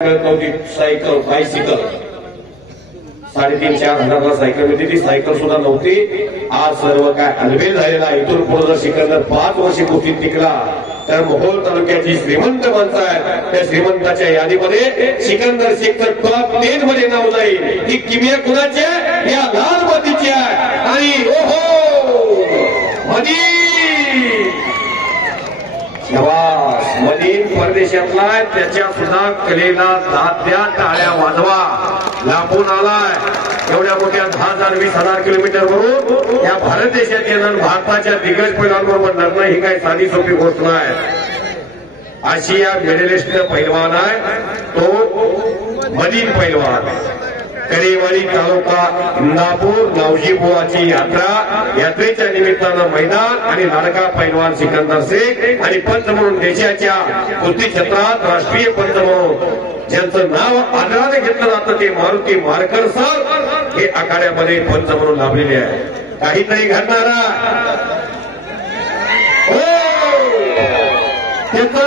Cycle bicycle 3,500-4,000 cycle होती, ती cycle सुद्धा नव्हती. आज सर्व काय अनवेल झालेला आहे. इथून पुढे जर सिकंदर 5 वर्षे कुस्तीत टिकला तर मोहोळ तालुक्याची श्रीमंत माणसं आहेत. त्या श्रीमंताच्या यादीमध्ये सिकंदर शेखचं टॉप 10 मध्ये नाव जाईल. ही किमया कुणाची आहे? या लाल मातीची आहे. आणि ओहो मदीन मदीन परदेशातला, त्याच्या सुद्धा कलेला दाद द्या, टाळ्या वाजवा. लांबून आलाय एवढ्या मोठ्या 10,000-20,000 किलोमीटर वरून या भारत देशात येणार, भारताच्या दिग्गज पैलवानबरोबर लढणं ही काही साधी सोपी गोष्ट नाही. आशिया मेडलिस्ट पैलवान आहे तो मदीन पैलवान. करेवाडी तालुका इंदापूर नवजीबुवाची यात्रेच्या निमित्तानं मैदान आणि लाडका पैलवान सिकंदर शेख आणि पंच म्हणून देशाच्या कुस्ती क्षेत्रात राष्ट्रीय पंच म्हणून ज्यांचं नाव आदराने घेतलं जातं ते मारुती मारकर सर हे आखाड्यामध्ये पंच म्हणून लाभलेले आहे. काहीतरी घडणारा त्याचा